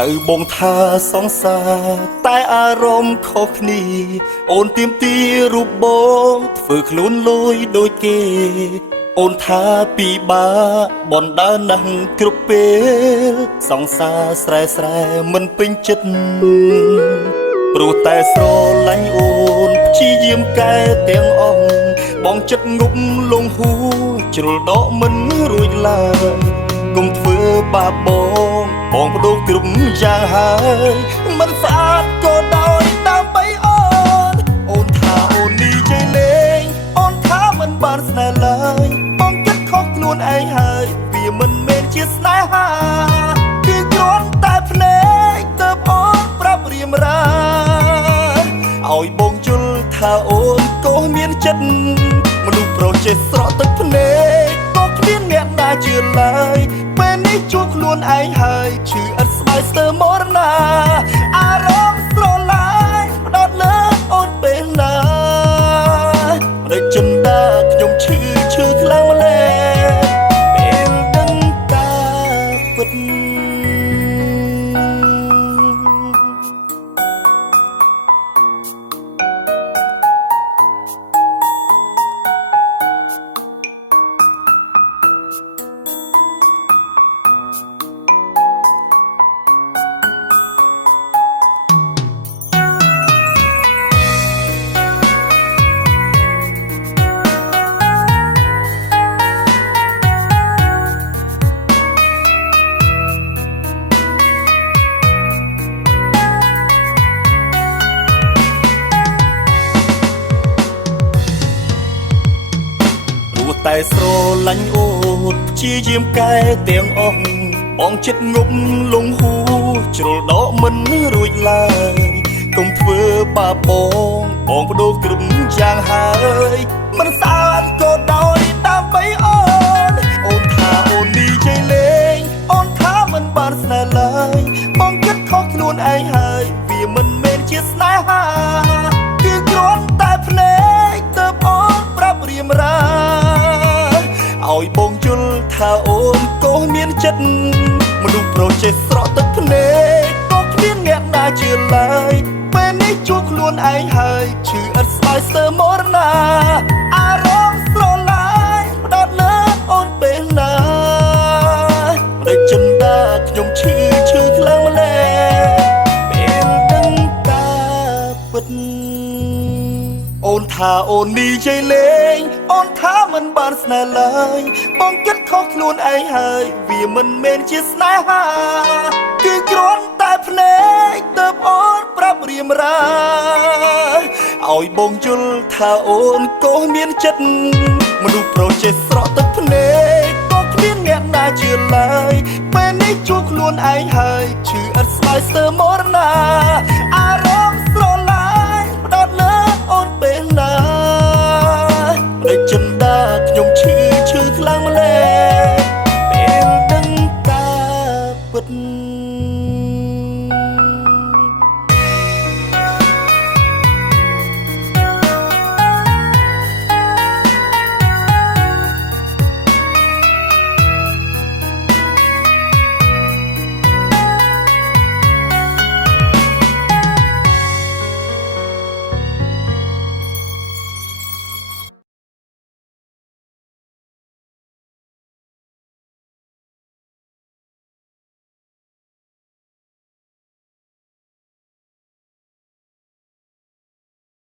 ហៅបងថាសង្សារតែអារម្មណ៍ខុសគ្នាអូនទៀមទីរូបបងធ្វើខ្លួនលួយដូចគេអូនថាពីបាបនដើរណាស់គ្រប់ពេលសង្សារស្រែមិនពេញចិត្តព្រោះតែស្រឡាញ់អូនព្យាយាមកែទាំងអស់បងចិត្តងប់លងហួជ្រុលដកមិនរួចឡើយកុំធ្វើបាបបងបដូរគ្រប់យ៉ាងហើយមិនស្អាតក៏ដោយដើម្បីអូនថាអូននេះជ័យលេងអូនថាមិនបានស្នេហ៍ឡើយបងគិតខុសខ្លួនឯងហើយវាមិនមែនជាស្នេហាគឺគ្រាន់តែភ្នែកទៅអូនប្រាប់រៀមរាឲ្យបងយល់ថាអូនកុសមានចិត្តមនុស្សប្រុសចេះស្រក់ទឹកភ្នែកក៏គ្មានអ្នកណាជឿឡើយពេលនេះជួបខ្លួនឯងហើយឈឺឥតស្បែកស្ទើរមរណាអារម្មណ៍ស្រឡាញ់ផ្ដោតលើអូនពេលណាដូចចិនដាខ្ញុំឈឺខ្លាំងម្ល៉េះពេលដឹងការពិតតែស្រឡាញ់អូនព្យាយាមកែទាំងអស់បងចិត្តងប់លងហួជ្រុលដកមិនរួចឡើយកុំធ្វើបាបបងបដូរគ្រប់យ៉ាងហើយមិនស្អាតក៏ដោយដើម្បីអូនថាអូននេះជ័យលេងអូនថាមិនបានស្នេហ៍ឡើយបងគិតខុសខ្លួនឯងហើយវាមិនមែនជាស្នេហាគឺគ្រាន់តែភ្នែកទៅអូនប្រាប់រៀមរាឲ្យបងយល់ថាអូនកុសមានចិត្តមនុស្សប្រុសចេះស្រក់ទឹកភ្នែកក៏គ្មានអ្នកណាជឿឡើយពេលនេះជួបខ្លួនឯងហើយឈឺឥតស្បែកស្ទើរមរណាអារម្មណ៍ស្រឡាញ់ផ្ដោតលើអូនពេលណាដូចចិនដាខ្ញុំឈឺខ្លាំងម្ល៉េះពេលដឹងការពិតអូនថាអូននេះជ័យលេងអូនថាមិនបានស្នេហ៍ឡើយបងគិតខុសខ្លួនឯងហើយវាមិនមែនជាស្នេហាគឺគ្រាន់តែភ្នែកទៅអូនប្រាប់រៀមរាឲ្យបងយល់ថាអូនកុសមានចិត្តមនុស្សប្រុសចេះស្រក់ទឹកភ្នែកក៏គ្មានអ្នកណាជឿឡើយពេលនេះជួបខ្លួនឯងហើយឈឺឥតស្បែកស្ទើរមរណា